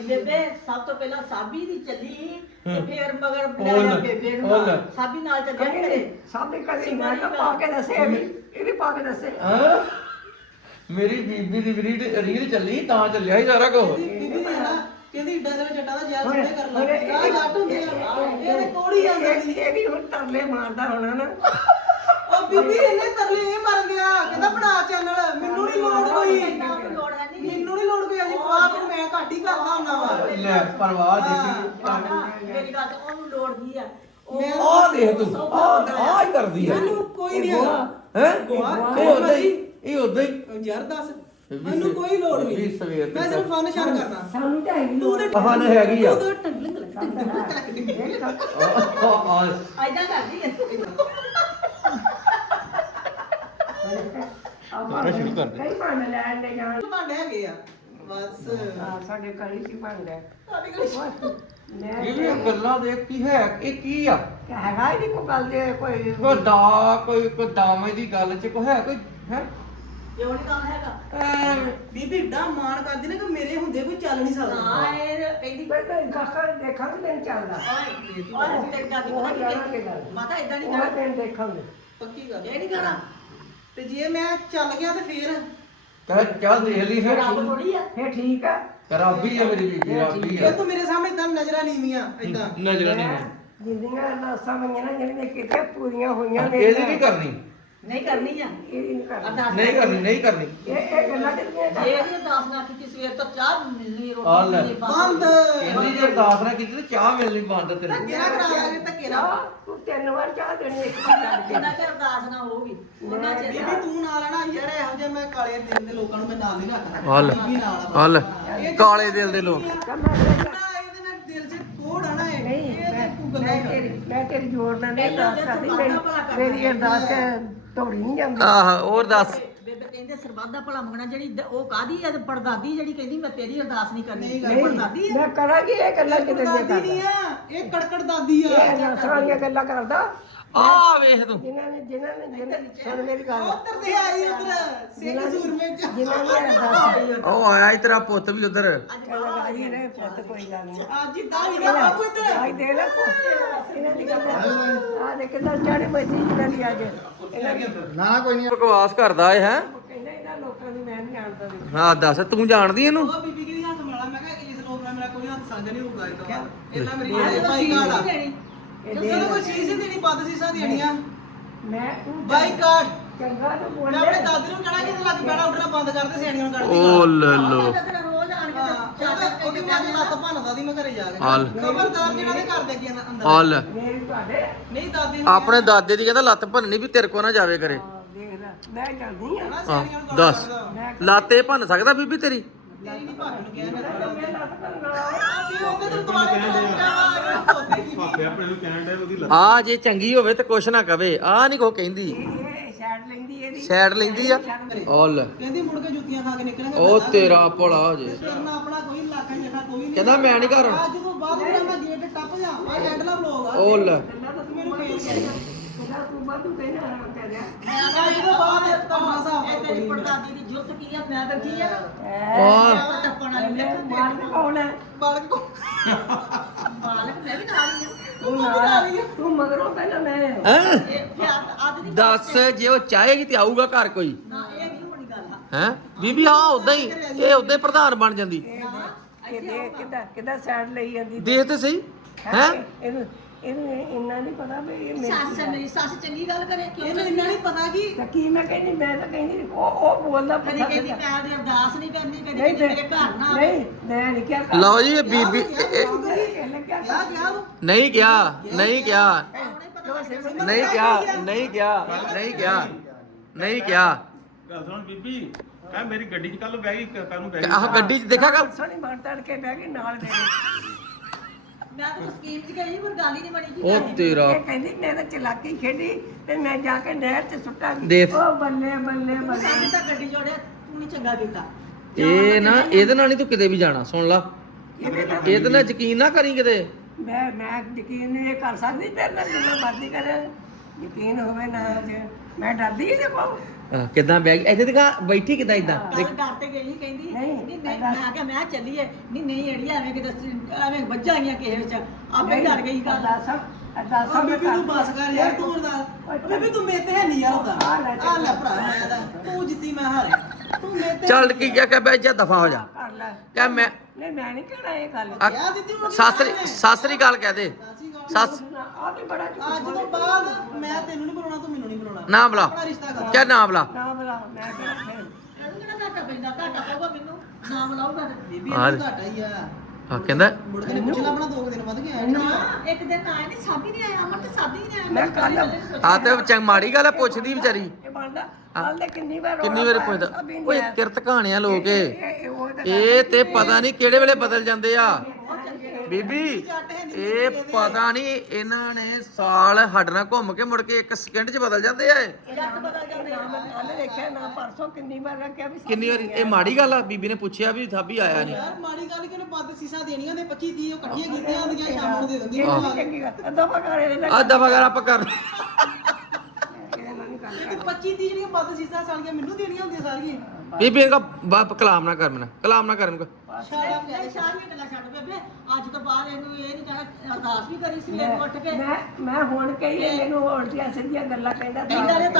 ਬੇਬੇ ਸਭ ਤੋਂ ਪਹਿਲਾਂ ਸਾਬੀ ਦੀ ਚੱਲੀ ਤੇ ਫਿਰ ਮਗਰ ਉਹ ਲੈ, ਬੇਬੇ ਨੂੰ ਲੈ। ਸਾਬੀ ਨਾਲ ਚੱਲਿਆ ਕਦੇ ਘਰੇ। ਸਾਹਮਣੇ ਕਦੇ ਮੈਂ ਤਾਂ ਪਾ ਕੇ ਦੱਸੇ ਇਹ ਵੀ ਇਹ ਵੀ ਪਾ ਕੇ ਦੱਸੇ ਹਾਂ? ਮੇਰੀ ਬੀਬੀ ਦੀ ਰੀਲ ਰੀਲ ਚੱਲੀ ਤਾਂ ਚੱਲਿਆ ਸੀ ਸਾਰਾ ਕੁਝ ਬੀਬੀ ਨੇ ਨਾ ਕਹਿੰਦੀ ਦੇ ਜੱਟਾਂ ਦਾ ਹੁਣ- ਛੋੜੇ ਕਰ ਲਾ ਇਹ- ਆ ਜੱਟ ਹੁੰਦੇ ਆ। ਇਹ ਤੇ ਕੋੜੀ ਆ ਜਾਂਦੀ ਇਹ ਵੀ ਹੁਣ ਤਰਲੇ ਮਾਰਦਾ ਹੋਣਾ ਨਾ। ਉਹ ਬੀਬੀ ਇਹਨੇ ਤਰਲੇ ਇਹ ਮਰ ਗਿਆ। ਕਹਿੰਦਾ ਬਣਾ ਚੈਨਲ ਮੈਨੂੰ ਨਹੀਂ ਲੋੜ ਕੋਈ। ਹੈ ਨਹੀਂ ਮੈਨੂੰ ਨਹੀਂ ਲੋੜ ਕੋਈ ਅਜੀ ਆਪ ਨੂੰ ਮੈਂ ਘੱਟ ਹੀ ਕਰਦਾ ਹੁੰਦਾ ਵਾ। ਲੈ ਪਰਵਾਹ ਦੇਖੀ। ਮੇਰੀ ਗੱਲ ਸੁਣ, ਉਹਨੂੰ ਲੋੜ ਕੀ ਆ? ਉਹ ਦੇਖ ਤੂੰ ਆਹ ਆਹ ਹੀ ਕਰਦੀ ਹੈ। ਮੈਨੂੰ ਕੋਈ ਨਹੀਂ ਹੈਗਾ ਹੈ? ਗੋਹਾ, ਇਹ ਉਦਾਂ ਹੀ ਇਹ ਉਦਾਂ ਹੀ ਯਾਰ ਦੱਸ ਮੈਨੂੰ ਕੋਈ ਲੋੜ ਵੀ ਨਹੀਂ। ਸਵੇਰ ਮੈਂ ਸਿਰਫ ਫਨ ਸ਼ਨ ਕਰਨਾ ਸਾਨੂੰ ਤਾਂ ਹੈਗੀ ਤੂੰ ਨਾ ਹੈਗੀ ਆ। ਤੂੰ ਤੇ ਟੰਗ ਲੰਗ ਟੰਗ ਟੰਗ ਆਹ, ਆਹ, ਆਹ। ਐਦਾਂ ਕਰਦੀ ਹੈ ਆਪਾਂ ਸ਼ੁਰੂ ਕਰ ਦੇ। ਕਈ ਭਾਂਡੇ ਲੈਣ ਦੇ ਜਾਣ। ਭਾਂਡੇ ਹੈਗੇ ਆ? ਬਸ। ਆ, ਸਾਡੇ ਕਲੀ ਸੀ ਭਾਂਡੇ। ਸਾਡੀ ਗੱਲ ਮੈਂ ਇਹ ਗੱਲਾਂ ਦੇਖ ਕੀ ਹੈ ਇਹ ਕੀ ਆ? ਹੈਗਾ ਹੀ ਨਹੀਂ ਕੋਈ ਗੱਲ ਜੇ ਕੋਈ ਕੋਈ ਦਾ ਕੋਈ ਕੋਈ ਦਾਵੇਂ ਦੀ ਗੱਲ ਚ ਕੋਈ ਹੈ ਕੋਈ ਹੈ? ਕਿਉਂ ਨਹੀਂ ਕੰਮ ਹੈਗਾ। ਬੀਬੀ ਏਡਾ ਮਾਣ ਕਰਦੀ ਨਾ ਕਿ ਮੇਰੇ ਹੁੰਦੇ ਕੋਈ ਚੱਲ ਨਹੀਂ ਸਕਦਾ। ਹਾਂ ਇਹ ਕਹਿੰਦੀ ਮੈਂ ਤਾਂ ਦੇਖਾਂ ਦੇਖਾਂ ਤੇ ਨਹੀਂ ਚੱਲਦਾ। ਓਏ ਤੇਰੀ ਦਾਦੀ ਉਹ ਪਤਾ ਕੀ ਜਾਣਾ ਕਹਿੰਦੀ? ਕਿਦਾਂ ਮਾਤਾ ਇਦਾਂ ਨਹੀਂ ਉਹ ਕਰਨਾ ਦਿਨ ਦੇਖਾਂਗੇ ਪੱਕੀ ਗੱਲ ਇਹ ਨਹੀਂ ਕਰਨਾ ਤੇ ਜੇ ਮੈਂ ਚੱਲ ਗਿਆ ਤੇ ਫੇਰ? ਕਹਿ ਚੱਲ ਦੇਖ ਲਈ ਫਿਰ। ਰੱਬ ਥੋੜੀ ਆ। ਫੇਰ ਠੀਕ ਆ। ਰੱਬੀ ਆ ਮੇਰੀ ਬੀਬੀ ਰੱਬੀ ਇਹ ਆ। ਤੂੰ ਮੇਰੇ ਸਾਹਮਣੇ ਨਜ਼ਰਾਂ ਨੀਵੀਆਂ ਇਦਾਂ ਨਜ਼ਰ ਨਹੀਂ ਜਿੰਦੀਆਂ ਅਰਦਾਸਾਂ ਮੰਗੀਆਂ ਨਾ ਜਿਹੜੀਆਂ ਕਿਤੇ ਪੂਰੀਆਂ ਹੋਈਆਂ ਨੇ ਇਹਦੀ ਨਹੀਂ ਕਰਨੀ? ਨਹੀਂ ਕਰਨੀ ਆ। ਇਹ ਨਹੀਂ ਕਰਨਾ। ਅਰਦਾਸ ਨਹੀਂ ਕਰਨੀ ਨਹੀਂ ਕਰਨੀ। ਇਹ ਇਹ ਗੱਲਾਂ ਕਿੰਨੀਆਂ ਜੇ ਵੀ ਅਰਦਾਸ ਨਾ ਕੀਤੀ ਸਵੇਰ ਤੋਂ ਚਾਹ ਮਿਲਣੀ ਆ ਲੈ। ਰੋਟੀ ਮਿਲਣੀ ਬੰਦ। ਕਹਿੰਦੀ ਜੇ ਅਰਦਾਸ ਨਾ ਕੀਤੀ ਤੇ ਚਾਹ ਮਿਲਣੀ ਬੰਦ ਤੇਰੇ ਧੱਕੇ ਨਾ ਕਰਾ ਲਾਂਗੇ ਧੱਕੇ ਨਾ ਆ, ਤੂੰ ਤਿੰਨ ਵਾਰ ਚਾਹ ਦੇਣੀ ਇੱਕ ਵਾਰ ਛੱਡ ਕੇ ਜਿੰਨਾ ਚਿਰ ਅਰਦਾਸ ਨਾ ਹੋਊਗੀ ਉਹਨਾਂ ਚਿਰ ਬੀਬੀ ਤੂੰ ਨਾਲ ਆਣਾ ਯਾਰ ਇਹੋ ਜਿਹਾ ਮੈਂ ਕਾਲੇ ਦਿਲ ਦੇ ਲੋਕਾਂ ਨੂੰ ਮੈਂ ਨਾਲ ਨਹੀਂ ਰੱਖਦਾ ਹਲ। ਬੀਬੀ ਨਾਲ ਆ। ਹਲ। ਕਾਲੇ ਦਿਲ ਦੇ ਲੋਕ। ਕੰਮਾਂ ਦੇ ਵਿੱਚ ਨਾ ਇਹਦੇ ਨਾਲ ਦਿਲ 'ਚ ਕੋੜ ਆਣਾ ਇਹ। ਨਹੀਂ ਇਹ ਤੇ ਮੈਂ ਤੂੰ ਗੱਲਾਂ ਮੈਂ ਕਰ। ਤੇਰੀ ਮੈਂ ਤੇਰੀ ਜੋੜ ਨਾਲ ਨਹੀਂ ਅਰਦਾਸ ਤੇ ਕਰਦੀ। ਮੇਰੀ ਮੇਰੀ ਅਰਦਾਸ ਤੇ ਤੋੜੀ ਨਹੀਂ ਜਾਂਦੀ। ਆਹ ਹੋਰ ਦੱਸ। ਬੇਬੇ ਕਹਿੰਦੇ ਸਰਬੱਤ ਦਾ ਭਲਾ ਮੰਗਣਾ ਜਿਹੜੀ ਦ- ਉਹ ਕਾਦੀ ਹੈ ਪੜਦਾਦੀ ਜਿਹੜੀ ਕਹਿੰਦੀ ਮੈਂ ਤੇਰੀ ਅਰਦਾਸ ਨਹੀਂ ਕਰਨੀ। ਨਹੀਂ ਇਹ ਪੜਦਾਦੀ ਹੈ ਮੈਂ ਕਰਾਂਗੀ ਇਹ ਗੱਲਾਂ ਕਿਤੇ ਦਾਦੀ ਨਹੀਂ ਆ ਇਹ ਕੜਕੜ ਦਾਦੀ ਆ। ਇਹ ਅਰਦਾਸਾਂ ਵਾਲੀਆਂ ਗੱਲਾਂ ਕਰਦਾ। ਆ ਵੇਖ ਤੂੰ। ਜਿਨ੍ਹਾਂ ਨੇ ਜਿਨ੍ਹਾਂ ਨੇ ਜਿਨ੍ਹਾਂ ਸੁਣ ਮੇਰੀ ਗੱਲ। ਉੱਧਰ ਦੇ ਆਈ ਉੱਧਰ ਸਿੰਘ ਸੂਰਮੇ ਚ। ਜਿਨ੍ਹਾਂ ਨੇ ਅਰਦਾਸ ਉਹ ਆਇਆ ਤੇਰਾ ਪੁੱਤ ਵੀ ਉਧਰ। ਜੀ ਨੇ ਪੁੱਤ ਕੋਈ ਗੱਲ ਨਹੀਂ। ਅੱਜ ਹੀ ਦਾਈ ਦਾ ਬਾਬੂ ਇੱਧਰ ਆਈ ਦੇ ਲੈ ਪੁੱਤ। ਇਹਨਾਂ ਦੀ ਗੱਲ ਆ। ਦੇ ਕਿੰਨਾ ਚਾੜੇ ਬਚੀ ਇਹਨਾਂ ਦੀ ਅੱਜ। ਨਾ ਨਾ ਕੋਈ ਨਹੀਂ। ਬਕਵਾਸ ਕਰਦਾ ਏ ਹੈ? ਕਹਿੰਦਾ ਇਹਨਾਂ ਲੋਕਾਂ ਦੀ ਮੈਂ ਨਹੀਂ ਜਾਣਦਾ ਵੀ। ਹਾਂ ਦੱਸ ਤੂੰ ਜਾਣਦੀ ਇਹਨੂੰ? ਉਹ ਬੀਬੀ ਕਿਹਦੀ ਹੱਥ ਮਾਲਾ ਮੈਂ ਕਿਹਾ ਇਸ ਲੋਕ ਨਾਲ ਮੇਰਾ ਕੋਈ ਹੱਥ ਸਾਂਝਾ ਨਹੀਂ ਹੋਊਗਾ ਇਹ ਤਾਂ ਇਹਨਾਂ ਮੇਰੀ ਜਿਹੜੇ ਭਾਈ ਕਾਰਡ ਆ। ਚਲੋ ਕੋਈ ਚੀਜ਼ ਹੀ ਦੇਣੀ ਪੱਦ ਸੀਸਾ ਦੇਣੀਆਂ। ਮੈਂ ਤੂੰ ਬਾਈ ਕਾਰਡ। ਚੰਗਾ ਤਾਂ ਮੈਂ ਬੋਲ ਆਪਣੇ ਦਾਦੀ ਨੂੰ ਕਹਿਣਾ ਕਿ ਤੇ ਲੱਗ ਬੈਣਾ ਉੱਠਣਾ ਬੰਦ ਕਰ ਦੇ ਸਿਆਣੀਆਂ ਨੂੰ ਕੱਢ ਦੇ ਓ ਲੈ ਲੋ ਰੋਜ਼ ਆਣ ਕੇ ਹਾਂ ਉਹਦੀ ਮਾਂ ਦੀ ਲੱਤ ਭੰਨਦਾ ਦੀ ਮੈਂ ਘਰੇ ਜਾ ਕੇ। ਹਾਲ। ਖਬਰਦਾਰ ਜਿਹੜਾ ਦੇ ਘਰ ਦੇ ਅੱਗੇ ਨਾ- ਅੰਦਰ ਆ। ਲੈ ਮੇਰੀ ਤੁਹਾਡੇ ਨਹੀਂ ਦਾਦੀ ਨੂੰ ਆਪਣੇ ਦਾਦੇ ਦੀ ਕਹਿੰਦਾ ਲੱਤ ਭੰਨਣੀ ਵੀ ਤੇਰੇ ਕੋ ਨਾ ਜਾਵੇ ਕਰੇ ਆ, ਦੇਖ ਲੈ ਮੈਂ ਜਾਂਦੀ ਆ। ਹਾਂ ਸਿਆਣੀਆਂ ਨੂੰ ਦੱਸ। ਲਾਤੇ ਭੰਨ ਸਕਦਾ ਬੀਬੀ ਤੇਰੀ? ਤੇਰੀ ਨਹੀਂ ਭਾਬੀ ਨੂੰ। ਕਿਹਾ ਮੈਂ ਮੈਂ ਲੱਤ ਕਰਨਾ ਤੇ ਉਹਦੇ ਤੋਂ ਦੁਬਾਰੇ ਤੋਂ ਭਾਪੇ ਆਪਣੇ ਨੂੰ ਕਹਿਣ ਦੇ ਉਹਦੀ ਲੱਤ ਆ ਜੇ ਚੰਗੀ ਹੋਵੇ ਤੇ ਕੁਛ ਨਾ ਕਵੇ ਆ ਨਹੀਂ ਕੋ ਕਹਿੰਦੀ। ਸਾਈਡ ਲੈਂਦੀ ਇਹਦੀ। ਸਾਈਡ ਲੈਂਦੀ ਆ? ਲੈ। ਕਹਿੰਦੀ ਮੁੜ ਕੇ ਜੁੱਤੀਆਂ ਖਾ ਕੇ ਨਿਕਲਾਂਗੇ ਉਹ ਤੇਰਾ ਭਲਾ ਹੋ ਜੇ ਕਰਨਾ ਆਪਣਾ ਕੋਈ ਇਲਾਕਾ ਜੱਟਾ ਕੋਈ ਨਹੀਂ ਕਹਿੰਦਾ ਮੈਂ ਨਹੀਂ ਘਰ। ਅੱਜ ਤੋਂ ਬਾਅਦ ਜਿਹੜਾ ਮੈਂ ਗੇਟ ਟੱਪ ਜਾ ਆ ਹੈਂਡਲਾ ਬਲੌਗ ਆ। ਓ ਲੈ। ਮੈਨੂੰ ਫੇਲ ਕਰੇਗਾ ਕਿਹਦਾ ਤੂੰ ਬਾਦੂ ਕਹਿਣਾ ਆਰਾਮ ਕਰ ਰਿਹਾ। ਅੱਜ ਤੋਂ ਬਾਅਦ ਤੁਹਾਡਾ ਹਿਸਾਬ ਇਹ ਤੇਰੀ ਪੜਦਾਦੀ ਦੀ ਜੁੱਤ ਕੀ ਆ? ਮੈਂ ਬੈਠੀ ਆ। ਆ ਟੱਪਣ ਵਾਲੀ ਇਹਨੇ ਮਾਰ ਕੌਣ ਹੈ ਬਾਲਕ ਕੋ ਮਾਲਕ ਮੈਂ ਵੀ ਨਾਲ ਹੀ ਆ। ਤੂੰ ਨਾਲ ਤੂੰ ਮਗਰੋਂ ਪਹਿਲਾਂ ਮੈਂ। ਹੈਂ? ਇਹ ਫਿਰ ਅੱਜ ਦੀ ਦੱਸ ਜੇ ਉਹ ਚਾਹੇਗੀ ਤੇ ਆਊਗਾ ਘਰ ਕੋਈ। ਨਾ ਇਹ ਨਹੀਂ ਹੋਣੀ ਗੱਲ ਆ। ਹੈ? ਬੀਬੀ ਹਾਂ ਉਦਾਂ ਹੀ। ਇਹ ਉਦਾਂ ਹੀ ਪ੍ਰਧਾਨ ਬਣ ਜਾਂਦੀ। ਇਹ ਦੇ ਕਿੱਦਾਂ ਕਿੱਦਾਂ ਸਾਈਡ ਲਈ ਜਾਂਦੀ। ਦੇਖ ਤੇ ਸਹੀ। ਹੈ? ਇਹਨੂੰ ਇਹਨੂੰ ਇੰਨਾ ਨਹੀਂ ਪਤਾ ਵੀ ਇਹ ਮੇਰੀ ਸੱਸ ਹੈ ਮੇਰੀ ਸੱਸ ਚੰਗੀ ਗੱਲ ਕਰੇ ਕਿਉਂ ਇਹਨੂੰ ਇੰਨਾ ਨਹੀਂ ਪਤਾ ਕਿ ਤਾਂ ਕੀ ਮੈਂ ਕਹਿੰਦੀ ਮੈਂ ਤਾਂ ਕਹਿੰਦੀ ਉਹ ਉਹ ਬੋਲਦਾ ਕਦੀ ਪਤਾ ਕਹਿੰਦੀ ਮੈਂ ਦੀ ਅਰਦਾਸ ਨਹੀਂ ਕਰਨੀ ਕਦੀ ਨਹੀਂ ਕਹਿੰਦੀ ਮੇਰੇ ਘਰ ਨਾ ਆਵੇ। ਨਹੀਂ ਮੈਂ ਨਹੀਂ ਕਿਹਾ ਲਓ ਜੀ ਇਹ ਬੀਬੀ ਇਹ- ਇਹ- ਇਹਨੇ ਕਿਹਾ ਤੂੰ ਨਹੀਂ ਕਿਹਾ। ਨਹੀਂ ਕਿਹਾ ਨਹੀਂ ਕਿਹਾ। ਨਹੀਂ ਕਿਹਾ ਨਹੀਂ ਕਿਹਾ ਨਹੀਂ ਕਿਹਾ ਗੱਲ ਸੁਣ ਬੀਬੀ ਕਹ ਮੇਰੀ ਗੱਡੀ 'ਚ ਕੱਲ ਬਹਿ ਗਈ ਕੱਲ ਨੂੰ ਬਹਿ ਗਈ। ਆਹ ਗੱਡੀ 'ਚ ਦੇਖਾ ਕਰ ਸੋਣੀ ਮਾਰ ਤੜ ਕੇ ਬਹਿ ਗਈ ਨਾਲ ਮੇਰੇ। ਮੈਂ ਤਾਂ ਸਕੀਮ 'ਚ ਗਈ ਪਰ ਗੱਲ ਹੀ ਨਹੀਂ ਬਣੀ ਜੀ ਉਹ ਤੇਰਾ ਇਹ ਕਹਿੰਦੀ ਮੈਂ ਤਾਂ ਚਲਾਕੀ ਖੇਡੀ ਤੇ ਮੈਂ ਜਾ ਕੇ ਨਹਿਰ 'ਚ ਸੁੱਟਾਂਗੀ। ਦੇਖ। ਉਹ ਬੱਲੇ ਬੱਲੇ ਬੱਲੇ। ਸਾਡੇ ਤਾਂ ਗੱਡੀ ਜੋੜਿਆ ਤੂੰ ਨਹੀਂ ਚੰਗਾ ਕੀਤਾ। ਇਹ ਨਾ ਇਹਦੇ ਨਾਲ ਨਹੀਂ ਤੂੰ ਕਿਤੇ ਵੀ ਜਾਣਾ ਸੁਣ ਲਾ। ਇਹਦੇ ਨਾਲ ਯਕੀਨ ਨਾ ਕਰੀ ਕਿਤੇ। ਮੈਂ ਮੈਂ ਯਕੀਨ ਨਹੀਂ ਕਰ ਸਕਦੀ ਤੇਰੇ ਨਾਲ ਜਿੰਨਾ ਮਰਜ਼ੀ ਕਰੇ। ਯਕੀਨ ਹੋਵੇ ਨਾ ਜੇ ਮੈਂ ਡਰਦੀ ਇਹਦੇ ਕੋਲ ਆਹ, ਕਿੱਦਾਂ ਬਹਿ ਗਈ? ਇੱਥੇ ਦਿਖਾ ਬੈਠੀ ਕਿੱਦਾਂ ਇਦਾਂ? ਕੱਲ ਡਰ ਤੇ ਗਈ ਕਹਿੰਦੀ ਨਹੀਂ, ਨਹੀਂ ਨਹੀਂ ਮੈਂ ਕਿਹਾ ਮੈਂ ਚੱਲੀਏ। ਨਹੀਂ ਨਹੀਂ ਅੜੀ ਐਵੇਂ ਕਿ ਐਵੇਂ ਵੱਜਾਂ ਆਈਆਂ ਕਿਸੇ ਵਿੱਚ। ਆਪੇ ਡਰ ਗਈ ਗੱਲ। ਅਰਦਾਸ ਅਰਦਾਸ ਆ ਬੀਬੀ ਤੂੰ ਬਸ ਕਰ ਯਾਰ ਤੂੰ ਅਰਦਾਸ ਬੀਬੀ ਤੂੰ ਮੇਰੇ ਤੇ ਹੈ ਨਹੀਂ ਯਾਰ ਉਹਦਾ। ਆ ਲੈ ਆ ਲੈ ਭਰਾ ਮੈਂ ਤਾਂ ਤੂੰ ਜਿੱਤੀ ਮੈਂ ਹਾਰੇ ਤੂੰ ਮੇਰੇ ਤੇ ਚੱਲ ਕੀ ਕਿਹਾ ਕਿ ਬਹਿ ਜਾ ਦਫਾ ਹੋ ਜਾ। ਕਰ ਲੈ। ਕਹਿ ਮੈਂ ਨਹੀਂ ਮੈਂ ਨਹੀਂ ਕਹਿਣਾ ਇਹ ਗੱਲ। ਆ- ਯਾਰ ਦਿੱਤੀ ਸਾਸਰੀ ਸਾਸਰੀ ਗੱਲ ਕਹਿ ਦੇ। ਸੱਸ ਆ ਵੀ ਬੜਾ ਝੂਠ ਅੱਜ ਤੋਂ ਬਾਅਦ ਮੈਂ ਤੈਨੂੰ ਨਹੀਂ ਬੁਲਾਉਣਾ ਤੂੰ ਮੈਨੂੰ ਨਹੀਂ ਬੁਲਾਉਣਾ। ਨਾ ਬੁਲਾ। ਕਿਆ ਨਾ ਬੁਲਾ? ਨਾ ਬਲਾ ਮੈਂ ਕਿਹੜਾ ਘਾਟਾ ਪੈਂਦਾ? ਘਾਟਾ ਪਊਗਾ ਮੈਨੂੰ? ਨਾਮ ਲਾਊਗਾ ਤੇ। ਬੀਬੀ ਘਾਟਾ ਹੀ ਆ। ਆ ਕਹਿੰਦਾ ਮੁੜ ਕੇ ਨੇ ਪੁੱਛ ਲਾ ਆਪਣਾ ਦੋ ਕੁ ਦਿਨ ਵੱਧ ਗਿਆ। ਨਾ ਇੱਕ ਦਿਨ ਆਇਆ ਨਹੀਂ ਸਾਬੀ ਨਹੀਂ ਆਇਆ ਅਮਰ ਤੇ ਸਾਬੀ ਨਹੀਂ ਆਇਆ। ਮੈਂ ਕੱਲ ਆ ਤੇ ਚੰਗ ਮਾੜੀ ਗੱਲ ਆ ਪੁੱਛਦੀ ਵਿਚਾਰੀ। ਇਹ ਬਣਦਾ ਕੱਲ ਦੇ ਕਿੰਨੀ ਵਾਰ ਕਿੰਨੀ ਵਾਰ ਪੁੱਛਦਾ। ਓਏ ਕਿਰਤ ਕਹਾਣੀਆਂ ਲੋਕ ਇਹ ਇਹ। ਤੇ ਪਤਾ ਨਹੀਂ ਕਿਹੜੇ ਵੇਲੇ ਬਦਲ ਜਾਂਦੇ ਆ। ਬੀਬੀ ਇਹ ਪਤਾ ਨਹੀਂ। ਇਹਨਾਂ ਨੇ ਸਾਲ ਹੱਡਣਾ ਘੁੰਮ ਕੇ ਮੁੜ ਕੇ ਇੱਕ ਸਕਿੰਟ 'ਚ ਬਦਲ ਜਾਂਦੇ ਆ ਇਹ। ਜੱਟ ਬਦਲ ਜਾਂਦੇ ਨਾ ਮੈਂ ਕੱਲ ਦੇਖਿਆ ਨਾ ਪਰਸੋਂ ਕਿੰਨੀ ਵਾਰ ਰੱਖਿਆ ਵੀ ਕਿੰਨੀ ਵਾਰੀ? ਇਹ ਮਾੜੀ ਗੱਲ ਆ ਬੀਬੀ ਨੇ ਪੁੱਛਿਆ ਵੀ ਸਾਬੀ ਆਇਆ ਨਹੀਂ। ਯਾਰ ਮਾੜੀ ਗੱਲ ਕਿ ਉਹਨੇ ਪੱਦ ਸੀਸਾ ਦੇਣੀਆਂ ਤੇ 25 30 ਉਹ ਇਕੱਠੀਆਂ ਕੀਤੀਆਂ ਹੁੰਦੀਆਂ ਸ਼ਾਮ ਨੂੰ ਦੇ ਦਿੰਦੀ ਇਹ ਨਹੀਂ ਚੰਗੀ ਗੱਲ ਅੱਧਾ ਪਕਾ ਇਹਦੇ ਨਾਲ। ਆ ਦਫਾ ਕਰ ਆਪਾਂ ਕਰ ਇਹਦੇ ਨਾਲ ਨਹੀਂ ਗੱਲ ਤੇ 25 30 ਜਿਹੜੀਆਂ ਪੱਦ ਸੀਸਾ ਸਾਲੀਆਂ ਮੈਨੂੰ ਦੇਣੀਆਂ ਹੁੰਦੀਆਂ ਸਾਰੀਆਂ। ਬੀਬੀ ਬਾਪ ਕਲਾਮ ਨਾ ਕਰ ਮੈਨਾਂ ਕਲਾਮ ਨਾ ਕਰ ਮੈਨੂੰ। ਸ਼ਾਲਾ ਨਹੀਂ ਸਾਰੀਆਂ ਗੱਲਾਂ ਛੱਡ ਬੇਬੇ ਅੱਜ ਤੋਂ ਬਾਅਦ ਇਹਨੂੰ ਇਹ ਨਹੀਂ ਕਹਿਣਾ ਅਰਦਾਸ ਵੀ ਕਰੀ ਸੀ ਮੇਰੇ ਉੱਠ ਕੇ। ਮੈਂ ਮੈਂ ਹੁਣ ਕਹੀ ਇਹ ਮੈਨੂੰ ਉਲਟੀਆਂ ਸਿੱਧੀਆਂ ਗੱਲਾਂ ਕਹਿੰਦਾ ਤਾਂ ਕਹਿੰਦਾ ਨੇ ਤਾਂ